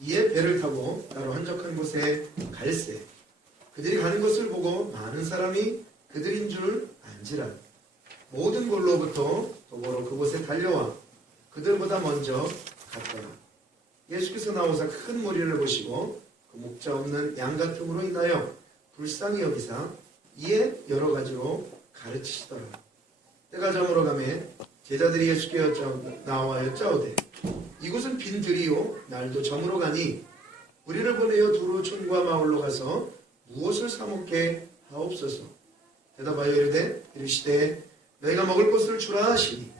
이에 배를 타고 따로 한적한 곳에 갈새 그들이 가는 것을 보고 많은 사람이 그들인 줄 안지라. 모든 곳로부터 도보로 그곳에 달려와 그들보다 먼저 갔더라. 예수께서 나오사 큰 무리를 보시고 그 목자 없는 양 같음으로 인하여 불쌍히 여기사 이에 여러 가지로 가르치시더라. 때가 저물어 가매 제자들이 예수께 나와 여짜오되 이곳은 빈 들이요 날도 저물어 가니 우리를 보내어 두루 촌과 마을로 가서 무엇을 사 먹게 하옵소서. 대답하여 이르시되 너희가 먹을 것을 주라 하시니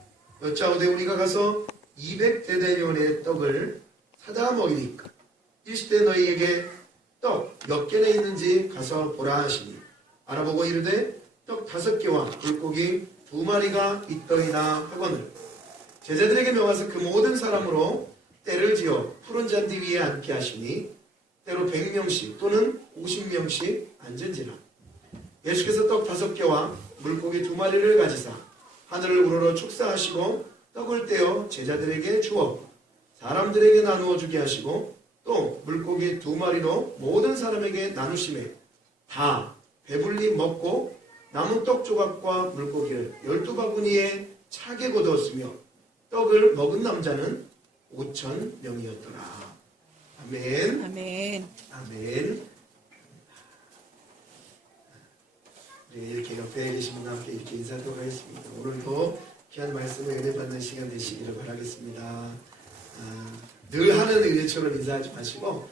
여짜오되 우리가 가서 200대대련의 떡을 사다 먹이니까. 이르시되 너희에게 떡 몇 개나 있는지 가서 보라 하시니 알아보고 이르되 떡 5개와 물고기 2마리가 있더이나 하거늘. 제자들에게 명하사 그 모든 사람으로 때를 지어 푸른 잔디 위에 앉게 하시니 때로 100명씩 또는 50명씩 앉은지라. 예수께서 떡 5개와 물고기 2마리를 가지사 하늘을 우러러 축사하시고 떡을 떼어 제자들에게 주어 사람들에게 나누어 주게 하시고 또 물고기 2마리로 모든 사람에게 나누심에 다 배불리 먹고 남은 떡 조각과 물고기를 12바구니에 차게 거두었으며 떡을 먹은 남자는 5,000명이었더라. 아멘. 아멘. 아멘. 이렇게 옆에 계신 분과 함께 이렇게 인사하도록 하겠습니다. 오늘도 귀한 말씀을 은혜 받는 시간 되시기를 바라겠습니다. 늘 하는 은혜처럼 인사하지 마시고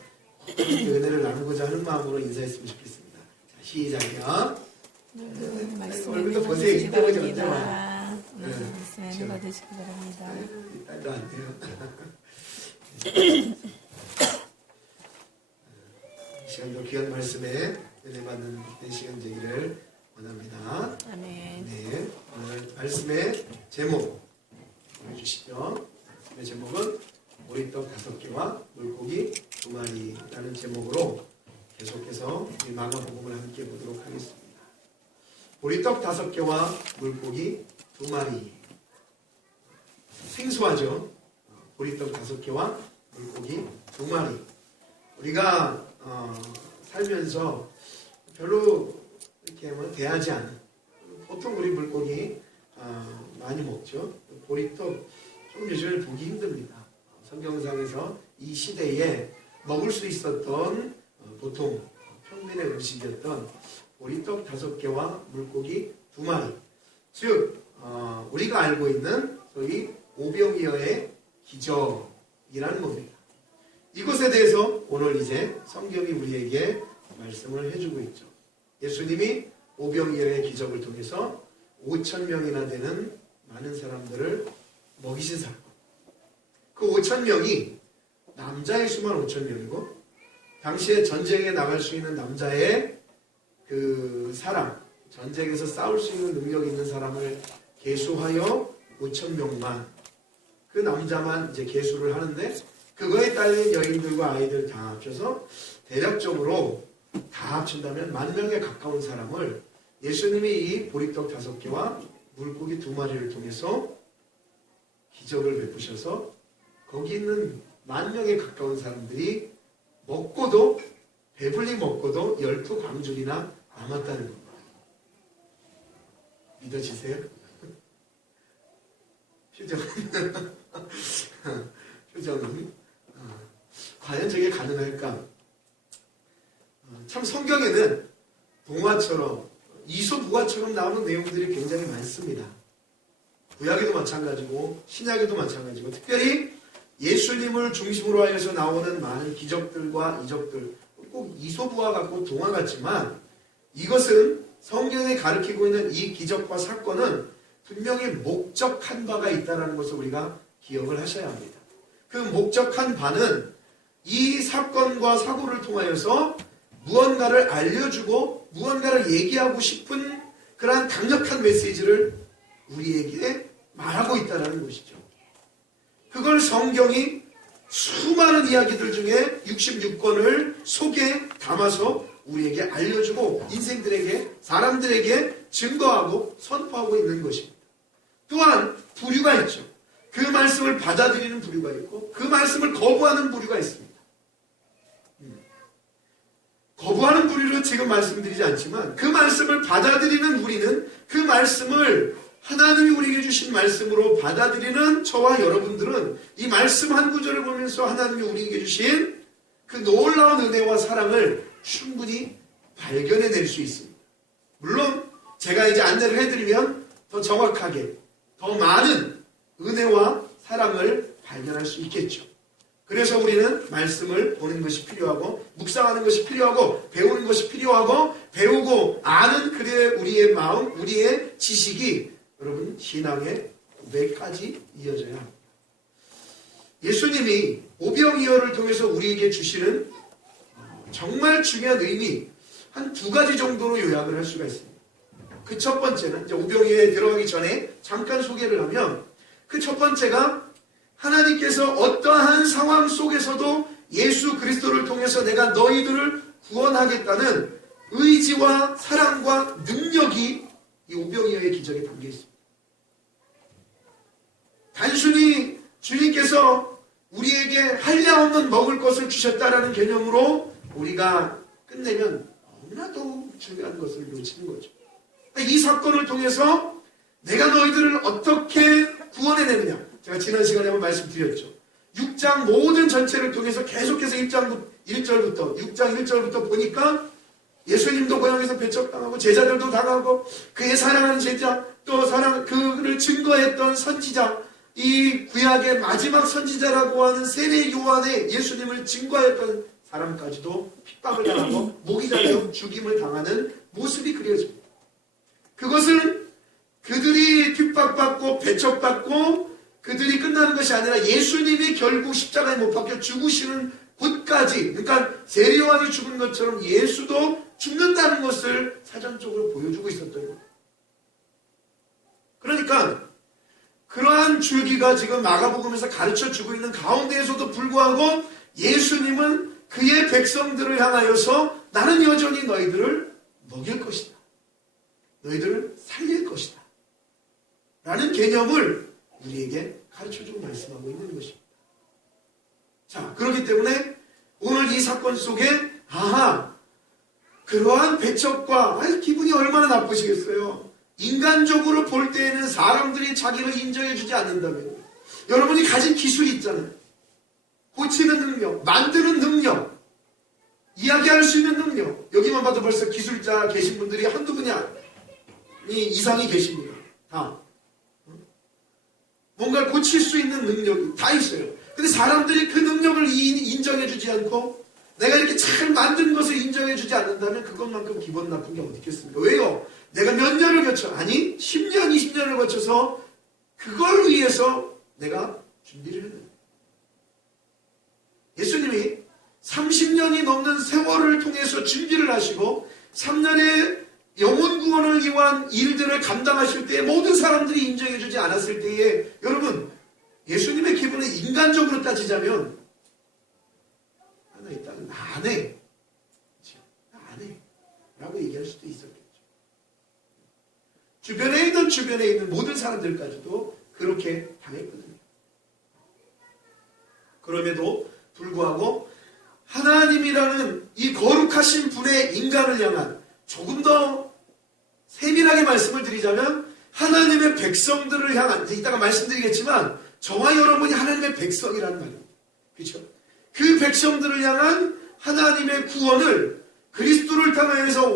그 은혜를 나누고자 하는 마음으로 인사했으면 좋겠습니다. 자, 시작이요. 얼굴도 보세요. 이따가 좀 앉아봐. 말씀 받으시기 바랍니다. 딸도 안 돼요. 이 시간도 귀한 말씀에 은혜 받는 시간 되기를 원합니다. 아멘. 네, 오늘 말씀의 제목 보여주시죠. 말씀의 제목은 보리떡 5개와 물고기 2마리라는 제목으로 계속해서 이 마가복음을 함께 보도록 하겠습니다. 보리떡 5개와 물고기 2마리. 생소하죠? 보리떡 5개와 물고기 2마리. 우리가 살면서 별로 이렇게 뭐 대하지 않은, 보통 우리 물고기 많이 먹죠. 보리떡 좀 요즘에 보기 힘듭니다. 성경상에서 이 시대에 먹을 수 있었던 보통 평민의 음식이었던 보리떡 5개와 물고기 2마리. 즉 우리가 알고 있는 소위 오병이어의 기적이라는 겁니다. 이것에 대해서 오늘 이제 성경이 우리에게 말씀을 해주고 있죠. 예수님이 오병이어의 기적을 통해서 5,000명이나 되는 많은 사람들을 먹이신 사건. 그 5,000명이 남자의 수만 5,000명이고 당시에 전쟁에 나갈 수 있는 남자의 그 사람, 전쟁에서 싸울 수 있는 능력이 있는 사람을 계수하여 5,000명만, 그 남자만 이제 계수를 하는데 그거에 딸린 여인들과 아이들 다 합쳐서 대략적으로 다 합친다면 10,000명에 가까운 사람을 예수님이 이 보리떡 5개와 물고기 2마리를 통해서 기적을 베푸셔서 거기 있는 10,000명에 가까운 사람들이 먹고도 배불리 먹고도 12광줄이나 남았다는 겁니다. 믿어지세요? 표정은 과연 저게 가능할까? 참 성경에는 동화처럼 이솝우화처럼 나오는 내용들이 굉장히 많습니다. 구약에도 마찬가지고 신약에도 마찬가지고 특별히 예수님을 중심으로 하여서 나오는 많은 기적들과 이적들, 꼭 이솝우화 같고 동화 같지만 이것은 성경에 가르치고 있는 이 기적과 사건은 분명히 목적한 바가 있다는 것을 우리가 기억을 하셔야 합니다. 그 목적한 바는 이 사건과 사고를 통하여서 무언가를 알려주고 무언가를 얘기하고 싶은 그러한 강력한 메시지를 우리에게 말하고 있다는 것이죠. 그걸 성경이 수많은 이야기들 중에 66권을 속에 담아서 우리에게 알려주고 인생들에게, 사람들에게 증거하고 선포하고 있는 것입니다. 또한 부류가 있죠. 그 말씀을 받아들이는 부류가 있고 그 말씀을 거부하는 부류가 있습니다. 거부하는 부류를 지금 말씀드리지 않지만 그 말씀을 받아들이는 우리는 그 말씀을 하나님이 우리에게 주신 말씀으로 받아들이는 저와 여러분들은 이 말씀 한 구절을 보면서 하나님이 우리에게 주신 그 놀라운 은혜와 사랑을 충분히 발견해낼 수 있습니다. 물론 제가 이제 안내를 해드리면 더 정확하게 더 많은 은혜와 사랑을 발견할 수 있겠죠. 그래서 우리는 말씀을 보는 것이 필요하고 묵상하는 것이 필요하고 배우는 것이 필요하고 배우고 아는 그의 우리의 마음, 우리의 지식이 여러분 신앙의 고백까지 이어져야 합니다. 예수님이 오병이어를 통해서 우리에게 주시는 정말 중요한 의미 한 두 가지 정도로 요약을 할 수가 있습니다. 그 첫 번째는 이제 오병이어에 들어가기 전에 잠깐 소개를 하면 그 첫 번째가 하나님께서 어떠한 상황 속에서도 예수 그리스도를 통해서 내가 너희들을 구원하겠다는 의지와 사랑과 능력이 이 오병이어의 기적에 담겨 있습니다. 단순히 주님께서 우리에게 한량없는 먹을 것을 주셨다라는 개념으로 우리가 끝내면 너무나도 중요한 것을 놓치는 거죠. 이 사건을 통해서 내가 너희들을 어떻게 구원해내느냐, 제가 지난 시간에 한번 말씀드렸죠. 6장 모든 전체를 통해서 계속해서 6장 1절부터 보니까 예수님도 고향에서 배척당하고 제자들도 당하고 그의 사랑하는 제자 또 그를 증거했던 선지자, 이 구약의 마지막 선지자라고 하는 세례 요한의 예수님을 증거했던 사람까지도 핍박을 당하고 목이 잘려 죽임을 당하는 모습이 그려집니다. 그것은 그들이 핍박받고 배척받고 그들이 끝나는 것이 아니라 예수님이 결국 십자가에 못 박혀 죽으시는 곳까지, 그러니까 세례 요한이 죽은 것처럼 예수도 죽는다는 것을 사전적으로 보여주고 있었던 거예요. 그러니까 그러한 줄기가 지금 마가복음에서 가르쳐주고 있는 가운데에서도 불구하고 예수님은 그의 백성들을 향하여서 나는 여전히 너희들을 먹일 것이다. 너희들을 살릴 것이다. 라는 개념을 우리에게 가르쳐주고 말씀하고 있는 것입니다. 자, 그렇기 때문에 오늘 이 사건 속에 그러한 배척과 기분이 얼마나 나쁘시겠어요. 인간적으로 볼 때에는 사람들이 자기를 인정해주지 않는다면 여러분이 가진 기술이 있잖아요. 고치는 능력, 만드는 능력, 이야기할 수 있는 능력. 여기만 봐도 벌써 기술자 계신 분들이 한두 분이 이상이 계십니다. 다. 뭔가를 고칠 수 있는 능력이 다 있어요. 근데 사람들이 그 능력을 인정해주지 않고 내가 이렇게 잘 만든 것을 인정해주지 않는다면 그것만큼 기분 나쁜 게 어디 있겠습니까? 왜요? 내가 몇 년을 거쳐, 10년, 20년을 거쳐서 그걸 위해서 내가 준비를 했는데 예수님이 30년이 넘는 세월을 통해서 준비를 하시고 3년의 영혼 구원을 위한 일들을 감당하실 때에 모든 사람들이 인정해주지 않았을 때에 여러분 예수님의 기분은 인간적으로 따지자면 나 일단 안 해. 나 안 해. 라고 얘기할 수도 있었겠죠. 주변에 있는 모든 사람들까지도 그렇게 당했거든요. 그럼에도 불구하고 하나님이라는 이 거룩하신 분의 인간을 향한 조금 더 세밀하게 말씀을 드리자면 하나님의 백성들을 향한, 이따가 말씀드리겠지만 저와 여러분이 하나님의 백성이라는 말입니다. 그렇죠? 그 백성들을 향한 하나님의 구원을 그리스도를 통해서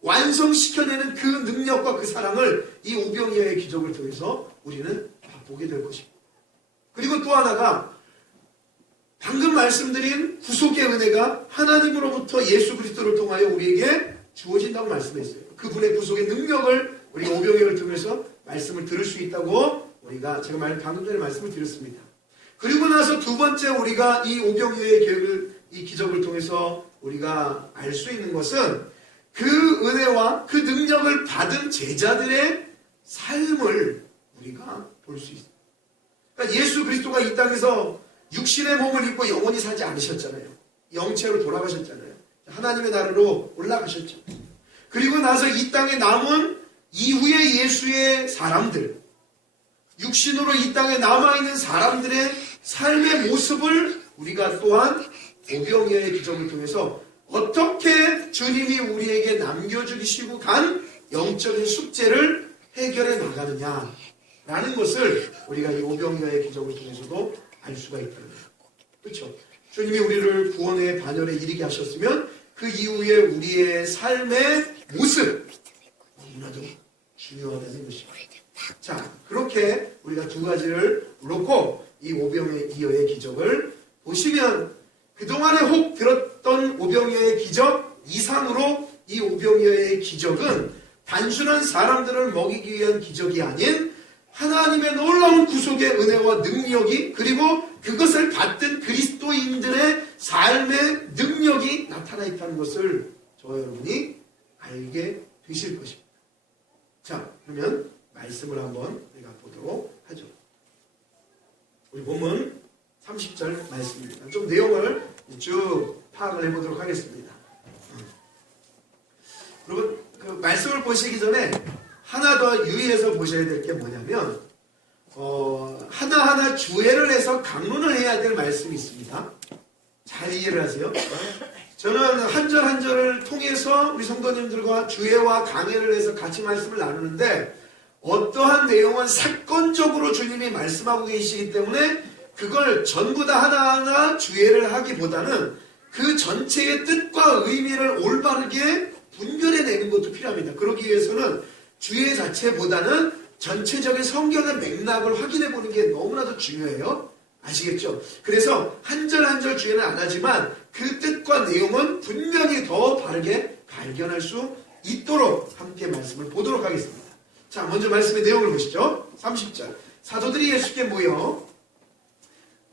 완성시켜내는 그 능력과 그 사랑을 이 오병이어의 기적을 통해서 우리는 보게 될 것입니다. 그리고 또 하나가 방금 말씀드린 구속의 은혜가 하나님으로부터 예수 그리스도를 통하여 우리에게 주어진다고 말씀했어요. 그분의 구속의 능력을 우리가 오병이어를 통해서 말씀을 들을 수 있다고 제가 방금 전에 말씀을 드렸습니다. 그리고 나서 두 번째 우리가 이 오병이어의 이 기적을 통해서 우리가 알 수 있는 것은 그 은혜와 그 능력을 받은 제자들의 삶을 우리가 볼 수 있습니다. 그러니까 예수 그리스도가 이 땅에서 육신의 몸을 입고 영원히 살지 않으셨잖아요. 영체로 돌아가셨잖아요. 하나님의 나라로 올라가셨죠. 그리고 나서 이 땅에 남은 이후의 예수의 사람들, 육신으로 이 땅에 남아있는 사람들의 삶의 모습을 우리가 또한 오병이어의 기적을 통해서 어떻게 주님이 우리에게 남겨주시고 간 영적인 숙제를 해결해 나가느냐라는 것을 우리가 이 오병이어의 기적을 통해서도 알 수가 있다는 거예요. 그렇죠? 주님이 우리를 구원의 반열에 이르게 하셨으면 그 이후에 우리의 삶의 모습 너무나도 중요하다는 것입니다. 자, 그렇게 우리가 두 가지를 놓고 이 오병이어의 기적을 보시면 그동안에 혹 들었던 오병이어의 기적 이상으로 이 오병이어의 기적은 단순한 사람들을 먹이기 위한 기적이 아닌 하나님의 놀라운 구속의 은혜와 능력이 그리고 그것을 받든 그리스도인들의 삶의 능력이 나타나 있다는 것을 저와 여러분이 알게 되실 것입니다. 자, 그러면 말씀을 한번 우리가 보도록 하죠. 우리 본문 30절 말씀입니다. 좀 내용을 쭉 파악을 해보도록 하겠습니다. 여러분, 그 말씀을 보시기 전에 하나 더 유의해서 보셔야 될 게 뭐냐면 하나하나 주애를 해서 강론을 해야 될 말씀이 있습니다. 잘 이해를 하세요. 저는 한 절 한 절을 통해서 우리 성도님들과 주애와 강해를 해서 같이 말씀을 나누는데 어떠한 내용은 사건적으로 주님이 말씀하고 계시기 때문에 그걸 전부 다 하나하나 주애를 하기보다는 그 전체의 뜻과 의미를 올바르게 분별해내는 것도 필요합니다. 그러기 위해서는 주애 자체보다는 전체적인 성경의 맥락을 확인해보는 게 너무나도 중요해요. 아시겠죠? 그래서 한 절 한 절 주애는 안 하지만 그 뜻과 내용은 분명히 더 바르게 발견할 수 있도록 함께 말씀을 보도록 하겠습니다. 자, 먼저 말씀의 내용을 보시죠. 30절. 사도들이 예수께 모여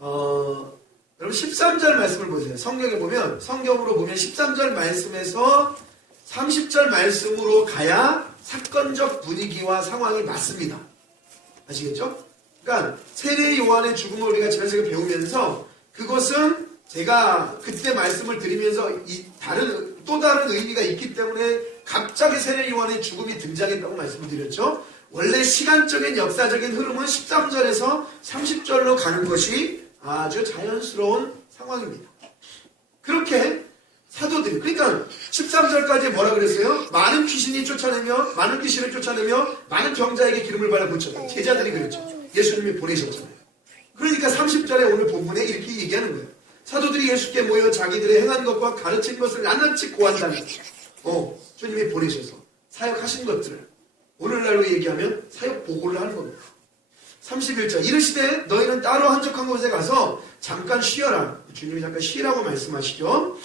여러분 13절 말씀을 보세요. 성경으로 보면 13절 말씀에서 30절 말씀으로 가야 사건적 분위기와 상황이 맞습니다. 아시겠죠? 그러니까 세례 요한의 죽음을 우리가 지난 시간에 배우면서 그것은 제가 그때 말씀을 드리면서 또 다른 의미가 있기 때문에 갑자기 세례 요한의 죽음이 등장했다고 말씀을 드렸죠. 원래 시간적인 역사적인 흐름은 13절에서 30절로 가는 것이 아주 자연스러운 상황입니다. 그렇게 사도들이 그러니까 13절까지 뭐라 그랬어요? 많은 귀신을 쫓아내며 많은 병자에게 기름을 발라 고쳤다. 제자들이 그랬죠. 예수님이 보내셨잖아요. 그러니까 30절에 오늘 본문에 이렇게 얘기하는 거예요. 사도들이 예수께 모여 자기들의 행한 것과 가르친 것을 낱낱이 고한다는 거예요. 주님이 보내셔서 사역하신 것들을 오늘날로 얘기하면 사역 보고를 하는 겁니다. 31절 이르시되 너희는 따로 한적한 곳에 가서 잠깐 쉬어라. 주님이 잠깐 쉬라고 말씀하시죠.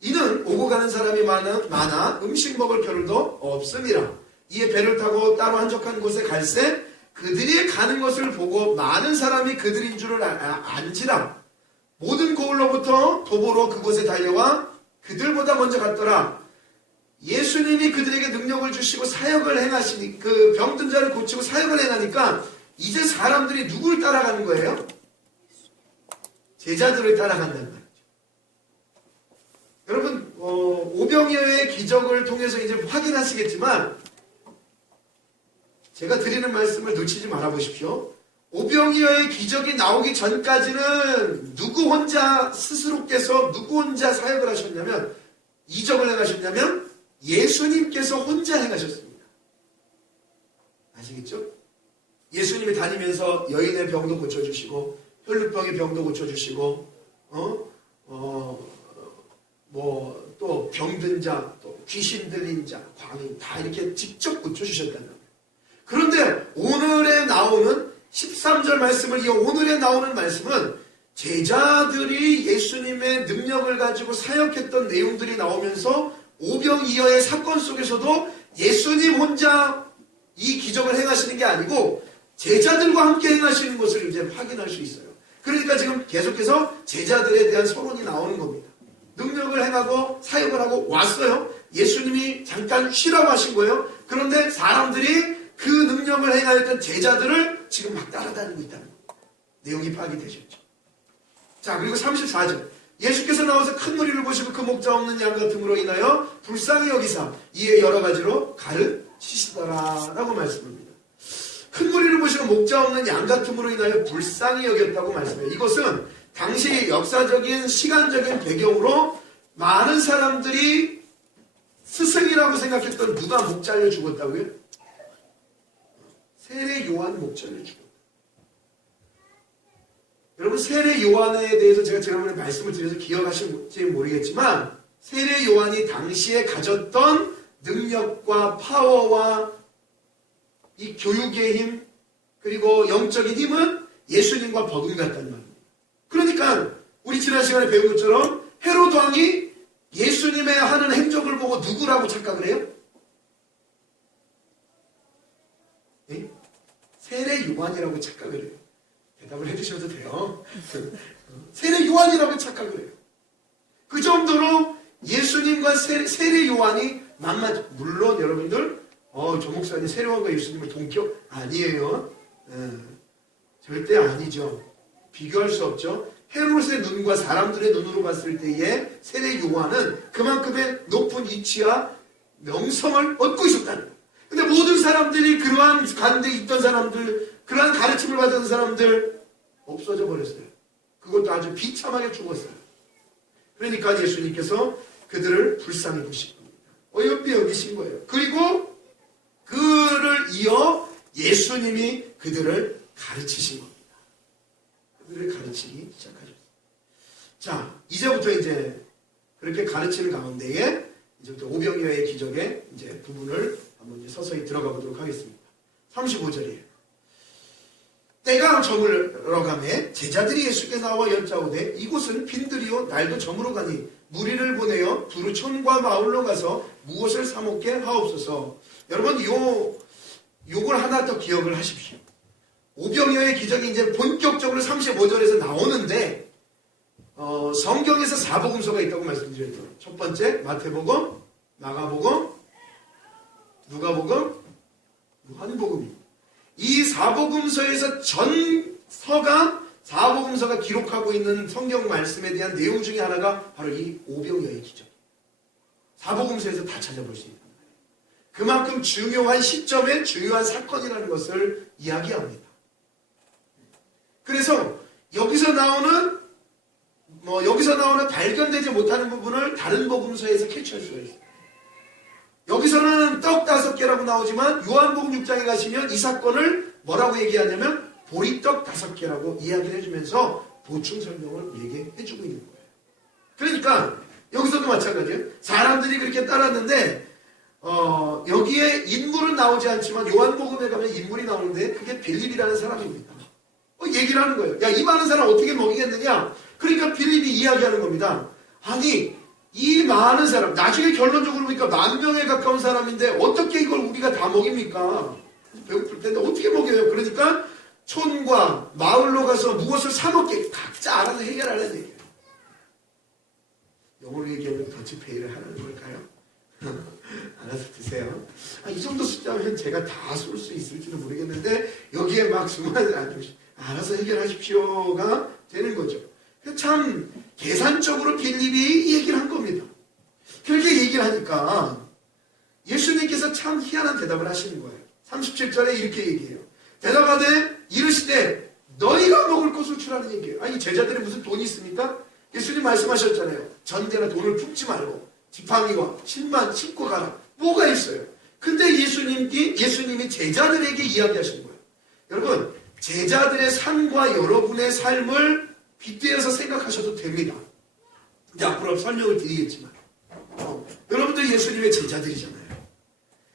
이는 오고 가는 사람이 많아 음식 먹을 겨를도 없음이라. 이에 배를 타고 따로 한적한 곳에 갈새 그들이 가는 것을 보고 많은 사람이 그들인 줄을 안지라. 모든 고을로부터 도보로 그곳에 달려와 그들보다 먼저 갔더라. 예수님이 그들에게 능력을 주시고 사역을 행하시니 그 병든 자를 고치고 사역을 행하니까 이제 사람들이 누굴 따라가는 거예요? 제자들을 따라간다는 말이죠. 여러분 오병이어의 기적을 통해서 이제 확인하시겠지만 제가 드리는 말씀을 놓치지 말아 보십시오. 오병이어의 기적이 나오기 전까지는 누구 혼자 스스로께서 누구 혼자 사역을 하셨냐면 이적을 행하셨냐면 예수님께서 혼자 행하셨습니다. 아시겠죠? 예수님이 다니면서 여인의 병도 고쳐주시고 혈루병의 병도 고쳐주시고 또 병든 자, 또 귀신 들린 자, 광인 다 이렇게 직접 고쳐주셨다는 거예요. 그런데 오늘에 나오는 13절 말씀을 이어 오늘에 나오는 말씀은 제자들이 예수님의 능력을 가지고 사역했던 내용들이 나오면서 오병이어의 사건 속에서도 예수님 혼자 이 기적을 행하시는 게 아니고 제자들과 함께 행하시는 것을 이제 확인할 수 있어요. 그러니까 지금 계속해서 제자들에 대한 서론이 나오는 겁니다. 능력을 행하고 사역을 하고 왔어요. 예수님이 잠깐 쉬라고 하신 거예요. 그런데 사람들이 그 능력을 행하였던 제자들을 지금 막 따라다니고 있다는 거예요. 내용이 파악이 되셨죠. 자, 그리고 34절. 예수께서 나와서 큰 무리를 보시고 그 목자 없는 양 같음으로 인하여 불쌍히 여기사 이에 여러 가지로 가르치시더라 라고 말씀합니다. 큰 무리를 보시고 목자 없는 양 같음으로 인하여 불쌍히 여겼다고 말씀해요. 이것은 당시 역사적인 시간적인 배경으로 많은 사람들이 스승이라고 생각했던 누가 목 잘려 죽었다고요? 세례 요한 목 잘려 죽었다. 여러분 세례 요한에 대해서 제가 지난번에 말씀을 드려서 기억하실지 모르겠지만 세례 요한이 당시에 가졌던 능력과 파워와 이 교육의 힘 그리고 영적인 힘은 예수님과 버금갔다는 말입니다. 그러니까 우리 지난 시간에 배운 것처럼 헤로드 왕이 예수님의 하는 행적을 보고 누구라고 착각을 해요? 예? 세례 요한이라고 착각을 해요. 대답을 해주셔도 돼요. 세례 요한이라고 착각을 해요. 그 정도로 예수님과 세례 요한이 물론 여러분들 조 목사님 세례 요한과 예수님을 동격 아니에요. 절대 아니죠. 비교할 수 없죠. 헤롯의 눈과 사람들의 눈으로 봤을 때에 세례 요한은 그만큼의 높은 위치와 명성을 얻고 있었다는 거예요. 근데 모든 사람들이 그러한 가운데 있던 사람들, 그러한 가르침을 받은 사람들 없어져 버렸어요. 그것도 아주 비참하게 죽었어요. 그러니까 예수님께서 그들을 불쌍히 보신 겁니다. 어여삐 여기신 거예요. 그리고 그를 이어 예수님이 그들을 가르치신 겁니다. 그들을 가르치기 시작하셨어요. 자, 이제부터 이제 그렇게 가르치는 가운데에 이제부터 오병이어의 기적의 이제 부분을 한번 이제 서서히 들어가 보도록 하겠습니다. 35절이에요. 때가 저물어 가매 제자들이 예수께 나와 여짜오되 이곳은 빈들이요 날도 저물어 가니 무리를 보내어 두루 촌과 마을로 가서 무엇을 사 먹게 하옵소서. 여러분 요걸 하나 더 기억을 하십시오. 오병이어의 기적이 이제 본격적으로 35절에서 나오는데 성경에서 사복음서가 있다고 말씀드렸죠. 첫 번째 마태복음, 마가복음, 누가복음, 요한복음입니다. 이 사복음서에서 전서가 사복음서가 기록하고 있는 성경 말씀에 대한 내용 중에 하나가 바로 이 오병이어의 기적. 사복음서에서 다 찾아볼 수 있다. 그만큼 중요한 시점에 중요한 사건이라는 것을 이야기합니다. 그래서 여기서 나오는 발견되지 못하는 부분을 다른 복음서에서 캐치할 수가 있어요. 여기서는 떡 5개라고 나오지만 요한복음 6장에 가시면 이 사건을 뭐라고 얘기하냐면 보리떡 5개라고 이야기를 해주면서 보충 설명을 얘기해주고 있는 거예요. 그러니까 여기서도 마찬가지예요. 사람들이 그렇게 따랐는데 여기에 인물은 나오지 않지만 요한복음에 가면 인물이 나오는데 그게 빌립이라는 사람입니다. 얘기를 하는 거예요. 야, 이 많은 사람 어떻게 먹이겠느냐? 그러니까 빌립이 이야기하는 겁니다. 아니 이 많은 사람, 나중에 결론적으로 보니까 10,000명에 가까운 사람인데 어떻게 이걸 우리가 다 먹입니까? 배고플 텐데 어떻게 먹여요? 그러니까 촌과 마을로 가서 무엇을 사 먹게 각자 알아서 해결하라는 얘기예요. 영어로 얘기하면 더치페이를 하라는 걸까요? 알아서 드세요. 이 정도 숫자면 제가 다 쏠 수 있을지도 모르겠는데 여기에 막 수많은 알아서 해결하십시오가 되는 거죠. 참 계산적으로 빌립이 이 얘기를 한 겁니다. 그렇게 얘기를 하니까 예수님께서 참 희한한 대답을 하시는 거예요. 37절에 이렇게 얘기해요. 대답하되 이르시되 너희가 먹을 것을 주라는 얘기예요. 아니 제자들이 무슨 돈이 있습니까? 예수님 말씀하셨잖아요. 전대나 돈을 품지 말고 지팡이와 신만 신고 가라. 뭐가 있어요? 근데 예수님이 제자들에게 이야기하시는 거예요. 여러분 제자들의 삶과 여러분의 삶을 빗대어서 생각하셔도 됩니다. 이제 앞으로 설명을 드리겠지만 여러분들 예수님의 제자들이잖아요.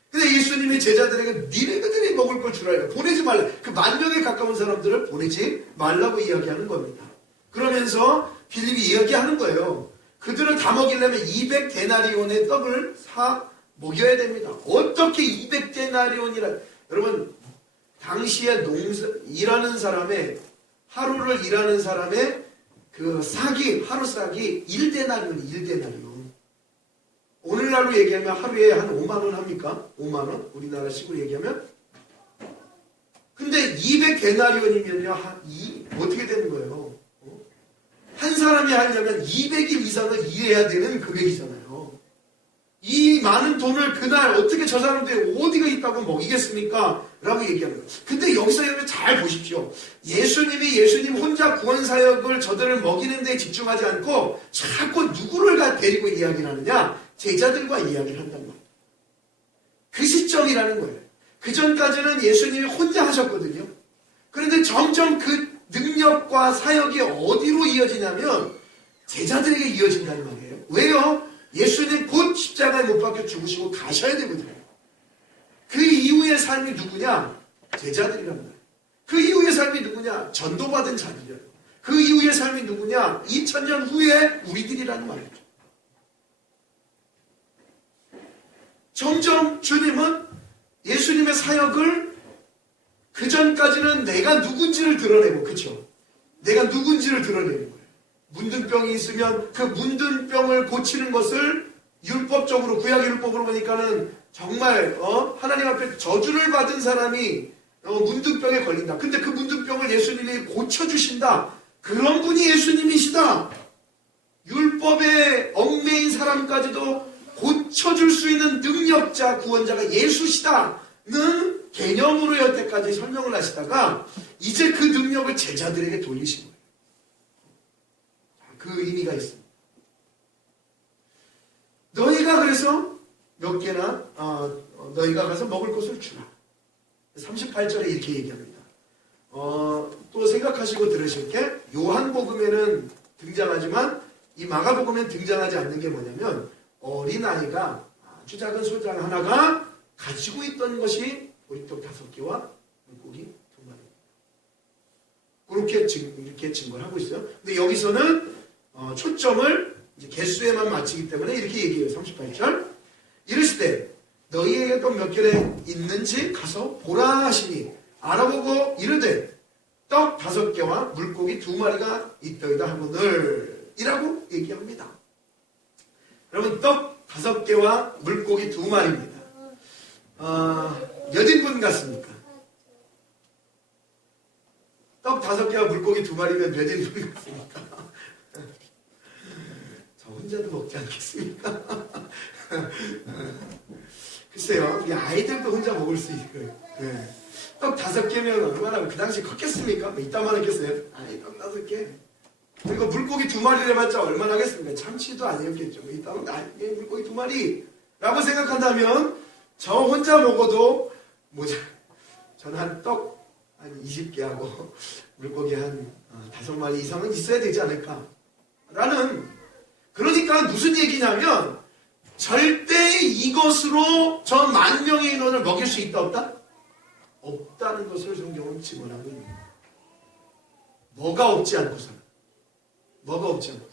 근데 예수님의 제자들에게 니네들이 먹을 걸 주라. 보내지 말라. 그 10,000명에 가까운 사람들을 보내지 말라고 이야기하는 겁니다. 그러면서 빌립이 이야기하는 거예요. 그들을 다 먹이려면 200데나리온의 떡을 사 먹여야 됩니다. 어떻게 200데나리온이라. 여러분 당시에 일하는 사람의 하루를 일하는 사람의 그 하루 싹이 1데나리온. 오늘날로 얘기하면 하루에 한 5만원 합니까? 5만원? 우리나라 식으로 얘기하면? 근데 200데나리온이면요, 어떻게 되는 거예요? 한 사람이 하려면 200일 이상을 일해야 되는 금액이잖아요. 이 많은 돈을 그날 어떻게 저 사람들이 어디가 있다고 먹이겠습니까? 라고 얘기하는 거예요. 근데 여기서 여러분 잘 보십시오. 예수님 혼자 구원사역을 저들을 먹이는 데 집중하지 않고 자꾸 누구를 데리고 이야기를 하느냐? 제자들과 이야기를 한단 말이에요. 그 시점이라는 거예요. 그 전까지는 예수님이 혼자 하셨거든요. 그런데 점점 그 능력과 사역이 어디로 이어지냐면 제자들에게 이어진다는 말이에요. 왜요? 예수님 곧 십자가에 못 박혀 죽으시고 가셔야 되거든요. 그 이후의 삶이 누구냐? 제자들이란 말이에요. 그 이후의 삶이 누구냐? 전도받은 자들이에요. 그 이후의 삶이 누구냐? 2000년 후에 우리들이라는 말이죠. 점점 주님은 예수님의 사역을 그 전까지는 내가 누군지를 드러내고, 그쵸? 내가 누군지를 드러내는 거예요. 문둥병이 있으면 그 문둥병을 고치는 것을 율법적으로, 구약 율법으로 보니까는 정말 하나님 앞에 저주를 받은 사람이 문둥병에 걸린다. 근데 그 문둥병을 예수님이 고쳐주신다. 그런 분이 예수님이시다. 율법에 얽매인 사람까지도 고쳐줄 수 있는 능력자, 구원자가 예수시다는 개념으로 여태까지 설명을 하시다가 이제 그 능력을 제자들에게 돌리신 거예요. 그 의미가 있습니다. 너희가 그래서 몇 개나 너희가 가서 먹을 것을 주라. 38절에 이렇게 얘기합니다. 또 생각하시고 들으실 게 요한복음에는 등장하지만 이 마가복음에는 등장하지 않는 게 뭐냐면 어린아이가 아주 작은 소장 하나가 가지고 있던 것이 보리떡 5개와 물고기 2마리. 이렇게 증거를 하고 있어요. 근데 여기서는 초점을 이제 개수에만 맞추기 때문에 이렇게 얘기해요. 38절. 이르시되 너희에게 또 몇 개에 있는지 가서 보라 하시니 알아보고 이르되 떡 5개와 물고기 2마리가 있더이다 하거늘 이라고 얘기합니다. 여러분 떡 5개와 물고기 2마리입니다. 몇 인분 같습니까? 떡 5개와 물고기 2마리면 몇 인분 같습니까? 저 혼자도 먹지 않겠습니까? 글쎄요, 이 아이들도 혼자 먹을 수 있고요. 네. 떡 5개면 얼마나 그 당시 컸겠습니까? 이따만 했겠어요? 아니, 떡 5개. 그리고 물고기 2마리를 해봤자 얼마나 하겠습니까? 참치도 아니었겠죠. 이따만 물고기 2마리 라고 생각한다면 저 혼자 먹어도 모자. 저는 한 떡 한 20개 하고 물고기 한 5마리 이상은 있어야 되지 않을까? 라는, 그러니까 무슨 얘기냐면 절대 이것으로 저 10,000명의 인원을 먹일 수 있다 없다? 없다는 것을 성경은 증언하고 있는 거예요. 뭐가 없지 않고서는? 뭐가 없지 않고서는?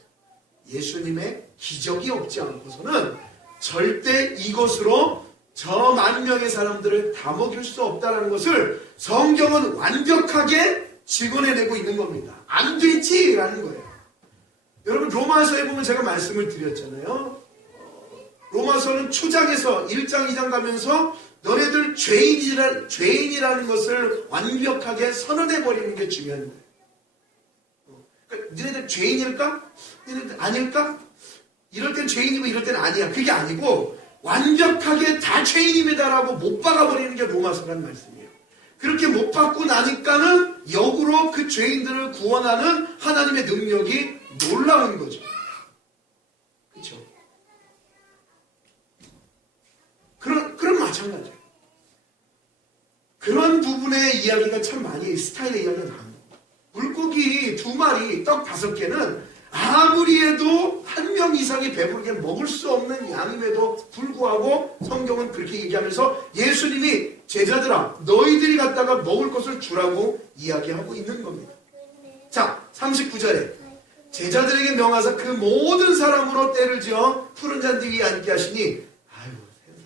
예수님의 기적이 없지 않고서는 절대 이것으로 저 10,000명의 사람들을 다 먹일 수 없다는 것을 성경은 완벽하게 증언해내고 있는 겁니다. 안 되지라는 거예요. 여러분 로마서에 보면 제가 말씀을 드렸잖아요. 로마서는 초장에서 1장 2장 가면서 너네들 죄인이라는 것을 완벽하게 선언해버리는 게 중요한 거예요. 그러니까 너네들 죄인일까? 너네들 아닐까? 이럴 땐 죄인이고 이럴 땐 아니야. 그게 아니고 완벽하게 다 죄인입니다라고 못 박아버리는 게 로마서라는 말씀이에요. 그렇게 못 박고 나니까는 역으로 그 죄인들을 구원하는 하나님의 능력이 놀라운 거죠. 그렇죠? 그런 마찬가지예요. 그런 부분의 이야기가 참 많이 스타일의 이야기가 나옵니다. 물고기 2마리, 떡 5개는 아무리 해도 1명 이상이 배부르게 먹을 수 없는 양임에도 불구하고 성경은 그렇게 얘기하면서 예수님이 제자들아 너희들이 갖다가 먹을 것을 주라고 이야기하고 있는 겁니다. 자 39절에 제자들에게 명하사 그 모든 사람으로 때를 지어 푸른 잔디 위에 앉게 하시니 아유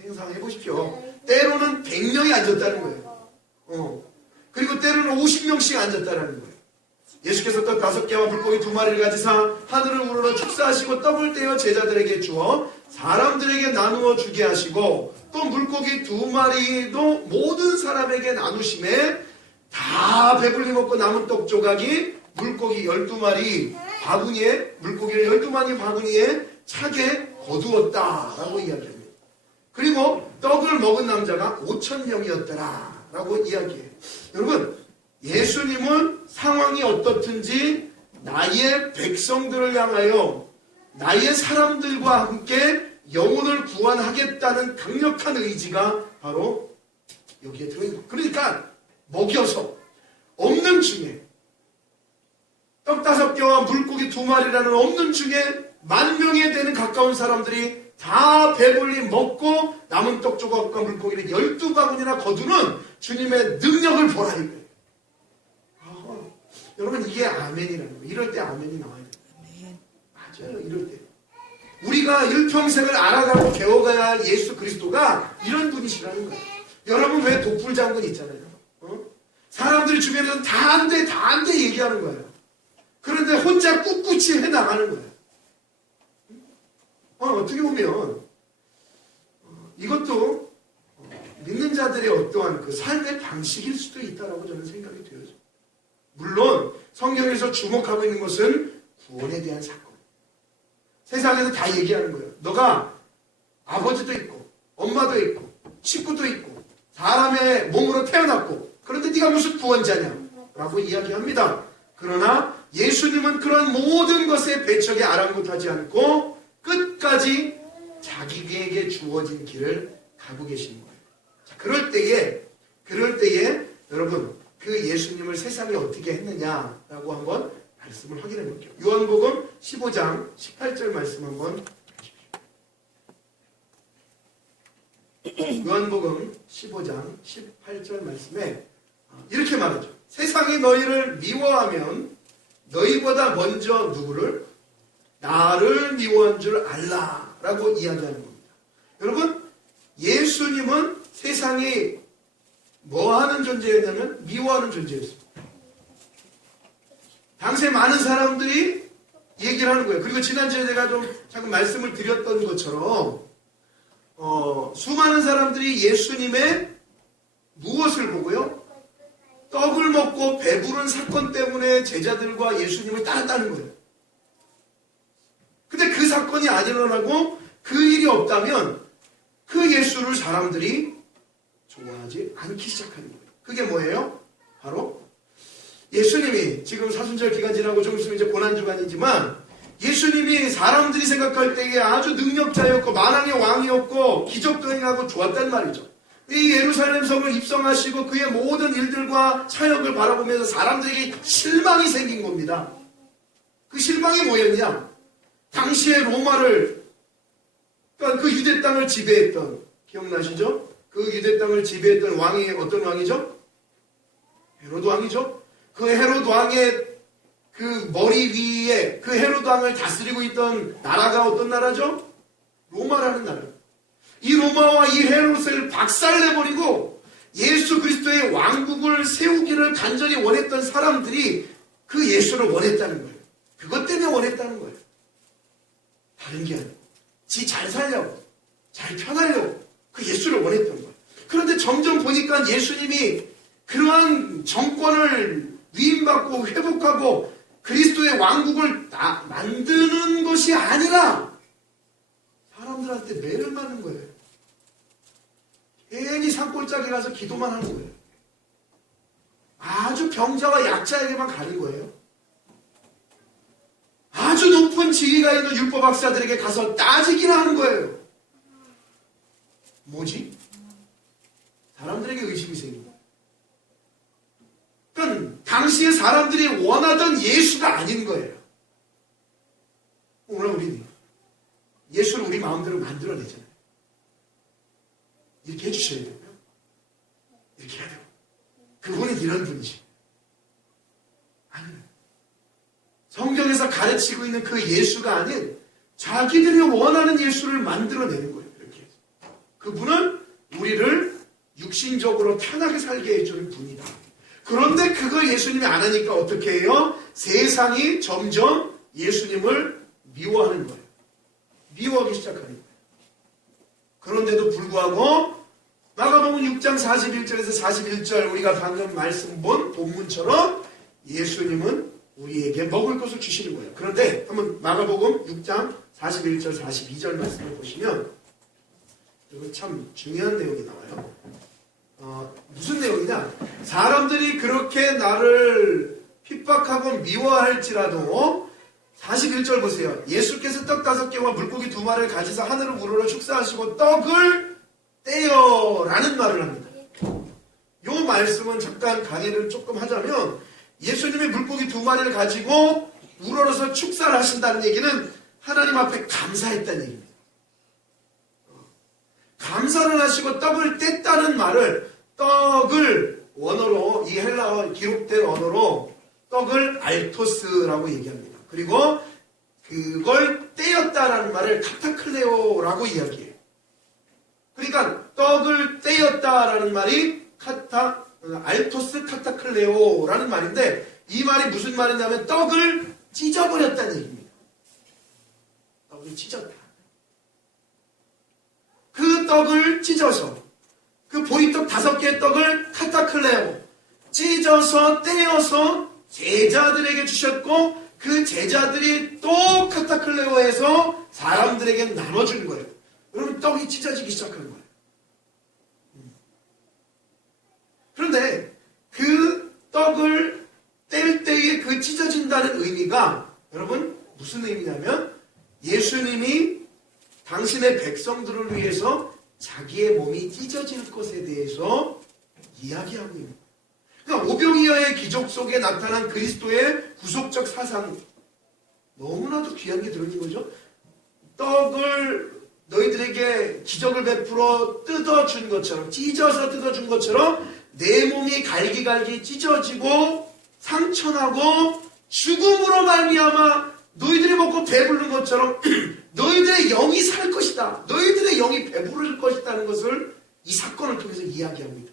생각해 보십시오. 때로는 100명이 앉았다는 거예요. 그리고 때로는 50명씩 앉았다는 거예요. 예수께서 떡 5개와 물고기 2마리를 가지사 하늘을 우러러 축사하시고 떡을 떼어 제자들에게 주어 사람들에게 나누어 주게 하시고 또 물고기 2마리도 모든 사람에게 나누심에 다 배불리 먹고 남은 떡 조각이 물고기 12마리 바구니에 물고기를 12마리 바구니에 차게 거두었다라고 이야기합니다. 그리고 떡을 먹은 남자가 5,000명이었더라 라고 이야기해요. 여러분, 예수님은 상황이 어떻든지 나의 백성들을 향하여 나의 사람들과 함께 영혼을 구원하겠다는 강력한 의지가 바로 여기에 들어있는 거예요. 그러니까 먹여서 없는 중에 떡 5개와 물고기 2마리라는 없는 중에 10,000명에 되는 가까운 사람들이 다 배불리 먹고 남은 떡 조각과 물고기를 12바구니나 거두는 주님의 능력을 보라 이거예요. 여러분, 이게 아멘이라는 거예요. 이럴 때 아멘이 나와야 돼요. 맞아요. 이럴 때 우리가 일평생을 알아가고 배워가야 할 예수 그리스도가 이런 분이시라는 거예요. 여러분, 왜 독불장군 있잖아요. 사람들이 주변에서 다 안 돼, 다 안 돼 얘기하는 거예요. 그런데 혼자 꿋꿋이 해나가는 거예요. 어떻게 보면 이것도 믿는 자들의 어떠한 그 삶의 방식일 수도 있다라고 저는 생각이 돼요. 물론 성경에서 주목하고 있는 것은 구원에 대한 사건. 세상에서 다 얘기하는 거예요. 너가 아버지도 있고 엄마도 있고 식구도 있고 사람의 몸으로 태어났고 그런데 네가 무슨 구원자냐 라고 이야기합니다. 그러나 예수님은 그런 모든 것에 배척에 아랑곳하지 않고 끝까지 자기에게 주어진 길을 가고 계신 거예요. 자, 그럴 때에 여러분, 그 예수님을 세상이 어떻게 했느냐라고 한번 말씀을 확인해 볼게요. 요한복음 15장 18절 말씀 한번 보십시오. 요한복음 15장 18절 말씀에 이렇게 말하죠. 세상이 너희를 미워하면 너희보다 먼저 누구를? 나를 미워한 줄 알라 라고 이야기하는 겁니다. 여러분, 예수님은 세상이 뭐하는 존재였냐면 미워하는 존재였습니다. 당시에 많은 사람들이 얘기를 하는 거예요. 그리고 지난주에 제가 좀 잠깐 말씀을 드렸던 것처럼 수많은 사람들이 예수님의 무엇을 보고요? 떡을 먹고 배부른 사건 때문에 제자들과 예수님을 따랐다는 거예요. 근데 그 사건이 안 일어나고 그 일이 없다면 그 예수를 사람들이 좋아하지 않기 시작하는 거예요. 그게 뭐예요? 바로 예수님이 지금 사순절 기간 지나고 좀 있으면 이제 고난주간이지만 예수님이 사람들이 생각할 때에 아주 능력자였고 만왕의 왕이었고 기적도 행하고 좋았단 말이죠. 이 예루살렘 성을 입성하시고 그의 모든 일들과 사역을 바라보면서 사람들에게 실망이 생긴 겁니다. 그 실망이 뭐였냐? 당시에 로마를, 그러니까 그 유대 땅을 지배했던, 기억나시죠? 그 유대 땅을 지배했던 왕이 어떤 왕이죠? 헤로드 왕이죠? 그 헤로드 왕의 그 머리 위에 그 헤로드 왕을 다스리고 있던 나라가 어떤 나라죠? 로마라는 나라. 이 로마와 이 헤롯을 박살내버리고 예수 그리스도의 왕국을 세우기를 간절히 원했던 사람들이 그 예수를 원했다는 거예요. 그것 때문에 원했다는 거예요. 다른 게 아니고 지 잘 살려고, 잘 편하려고 그 예수를 원했던 거예요. 그런데 점점 보니까 예수님이 그러한 정권을 위임받고 회복하고 그리스도의 왕국을 만드는 것이 아니라 사람들한테 매를 맞는 거예요. 괜히 산골짜기 가서 기도만 하는 거예요. 아주 병자와 약자에게만 가는 거예요. 아주 높은 지위가 있는 율법학자들에게 가서 따지기를 하는 거예요. 뭐지? 사람들에게 의심이 생긴 거예요. 그러니까 당시에 사람들이 원하던 예수가 아닌 거예요. 오늘 우리는 예수를 우리 마음대로 만들어내잖아요. 이렇게 해주셔야 되고요. 이렇게 해야 되고. 그분은 이런 분이지. 아니에요. 성경에서 가르치고 있는 그 예수가 아닌 자기들이 원하는 예수를 만들어내는 거예요. 이렇게. 그분은 우리를 육신적으로 편하게 살게 해주는 분이다. 그런데 그걸 예수님이 안 하니까 어떻게 해요? 세상이 점점 예수님을 미워하는 거예요. 미워하기 시작하는 거예요. 그런데도 불구하고 마가복음 6장 41절에서 41절 우리가 방금 말씀 본 본문처럼 예수님은 우리에게 먹을 것을 주시는 거예요. 그런데 한번 마가복음 6장 41절 42절 말씀을 보시면 이거 참 중요한 내용이 나와요. 무슨 내용이냐? 사람들이 그렇게 나를 핍박하고 미워할지라도 41절 보세요. 예수께서 떡 5개와 물고기 2마리를 가지사 하늘을 우러러 축사하시고 떡을 떼어 라는 말을 합니다. 요 말씀은 잠깐 강의를 조금 하자면 예수님이 물고기 2마리를 가지고 우러러서 축사를 하신다는 얘기는 하나님 앞에 감사했다는 얘기입니다. 감사를 하시고 떡을 뗐다는 말을 떡을 원어로 이 헬라어 기록된 언어로 떡을 알토스라고 얘기합니다. 그리고 그걸 떼었다라는 말을 카타클레오라고 이야기해요. 그러니까 떡을 떼었다라는 말이 알토스 카타클레오라는 말인데 이 말이 무슨 말이냐면 떡을 찢어버렸다는 얘기입니다. 떡을 찢었다. 그 떡을 찢어서 그 보리떡 5개의 떡을 카타클레오 찢어서 떼어서 제자들에게 주셨고 그 제자들이 또 카타클레오에서 사람들에게 나눠준 거예요. 그러면 떡이 찢어지기 시작한 거예요. 그런데 그 떡을 뗄 때에 그 찢어진다는 의미가 여러분 무슨 의미냐면 예수님이 당신의 백성들을 위해서 자기의 몸이 찢어질 것에 대해서 이야기하고 있는 거예요. 그러니까 오병이어의 기적 속에 나타난 그리스도의 구속적 사상 너무나도 귀한 게 들어있는 거죠. 떡을 너희들에게 기적을 베풀어 뜯어준 것처럼 찢어서 뜯어준 것처럼 내 몸이 갈기갈기 찢어지고 상처나고 죽음으로 말미암아 너희들이 먹고 배부른 것처럼 너희들의 영이 살 것이다. 너희들의 영이 배부를 것이라는 것을 이 사건을 통해서 이야기합니다.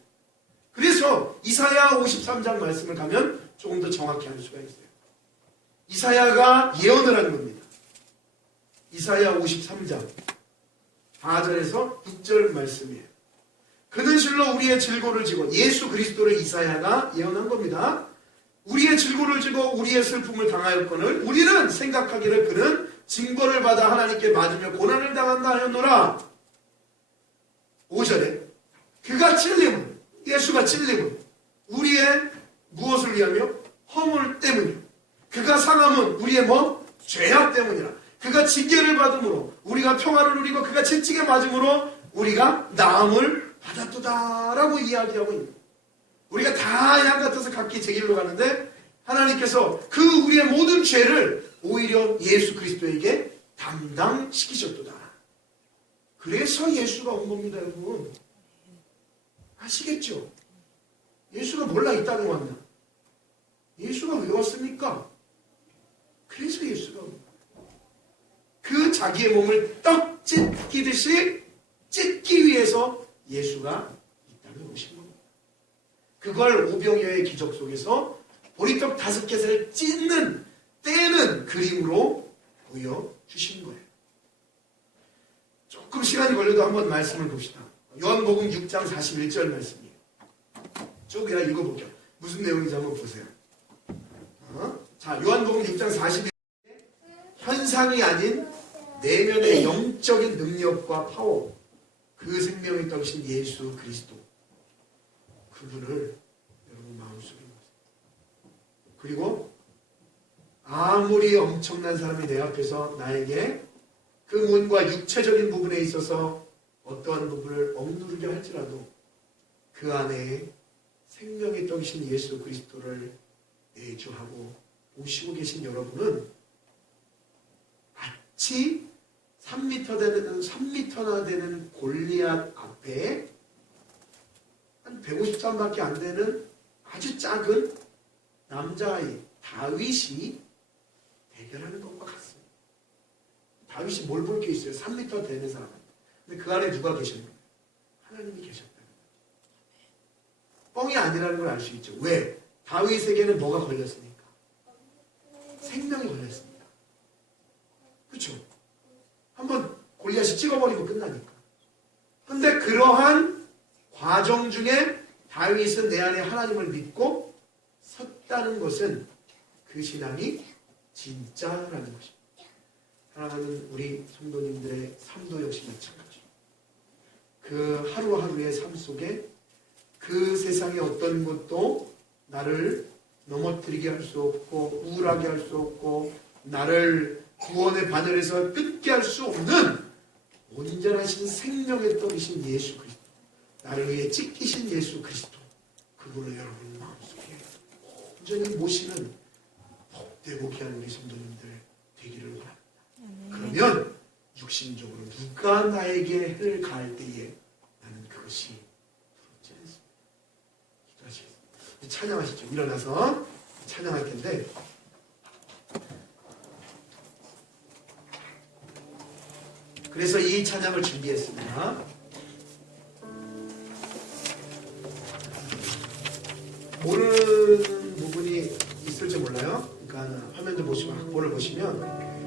그래서 이사야 53장 말씀을 가면 조금 더 정확히 알 수가 있어요. 이사야가 예언을 하는 겁니다. 이사야 53장 4절에서 6절 말씀이에요. 그는 실로 우리의 질고를 지고 예수 그리스도를 이사야가 예언한 겁니다. 우리의 질고를 지고 우리의 슬픔을 당하였거늘 우리는 생각하기를 그는 징벌을 받아 하나님께 맞으며 고난을 당한다 하였노라. 5절에 그가 찔림은 예수가 찔림은 우리의 무엇을 위하며 허물 때문이요 그가 상함은 우리의 뭐 죄악 때문이라. 그가 징계를 받음으로 우리가 평화를 누리고 그가 채찍에 맞음으로 우리가 나음을 받았도다라고 이야기하고 있는 거예요. 우리가 다 양 같아서 각기 제 길로 가는데 하나님께서 그 우리의 모든 죄를 오히려 예수 그리스도에게 담당시키셨도다. 그래서 예수가 온 겁니다, 여러분. 아시겠죠? 예수가 몰라 이 땅에 왔나? 예수가 왜 왔습니까? 그래서 예수가 온 거예요. 그 자기의 몸을 떡 찢기듯이 찢기 위해서 예수가 이 땅에 오신 겁니다. 그걸 오병이어의 기적 속에서 보리떡 5개를 찢는 떼는 그림으로 보여주신 거예요. 조금 시간이 걸려도 한번 말씀을 봅시다. 요한복음 6장 41절 말씀이에요. 쭉 그냥 읽어볼게요. 무슨 내용인지 한번 보세요. 자, 요한복음 6장 41절 현상이 아닌 내면의 영적인 능력과 파워 그 생명의 떡이신 예수 그리스도 그분을 여러분 마음속에 그리고 아무리 엄청난 사람이 내 앞에서 나에게 그 몸과 육체적인 부분에 있어서 어떠한 부분을 억누르게 할지라도 그 안에 생명의 떡이신 예수 그리스도를 내주하고 모시고 계신 여러분은 마치 3m나 되는 골리앗 앞에 한 153밖에 안 되는 아주 작은 남자아이 다윗이 대결하는 것과 같습니다. 다윗이 뭘 볼 게 있어요? 3m 되는 사람. 근데 그 안에 누가 계셨나요? 하나님이 계셨다는 거예요. 뻥이 아니라는 걸 알 수 있죠. 왜? 다윗에게는 뭐가 걸렸습니까? 생명이 걸렸습니다. 그렇죠? 한번 골리앗이 찍어버리고 끝나니까. 근데 그러한 과정 중에 다윗은 내 안에 하나님을 믿고 섰다는 것은 그 신앙이 진짜라는 것입니다. 사랑하는 우리 성도님들의 삶도 역시 마찬가지입니다. 그 하루하루의 삶 속에 그 세상의 어떤 것도 나를 넘어뜨리게 할 수 없고 우울하게 할 수 없고 나를 구원의 바늘에서 끊게 할 수 없는 온전하신 생명의 떡이신 예수 그리스도, 나를 위해 찢기신 예수 그리스도, 그분을 여러분 마음속에 온전히 모시는 복되고 귀한 우리 성도님들 되기를 바랍니다. 그러면 육신적으로 누가 나에게 해를 가할 때에 나는 그것이 두렵지 않습니다. 기도하시겠습니다. 찬양하시죠. 일어나서 찬양할 텐데 그래서 이 찬양을 준비했습니다. 모르는 부분이 있을지 몰라요. 그러니까 화면도 보시면, 악보를 보시면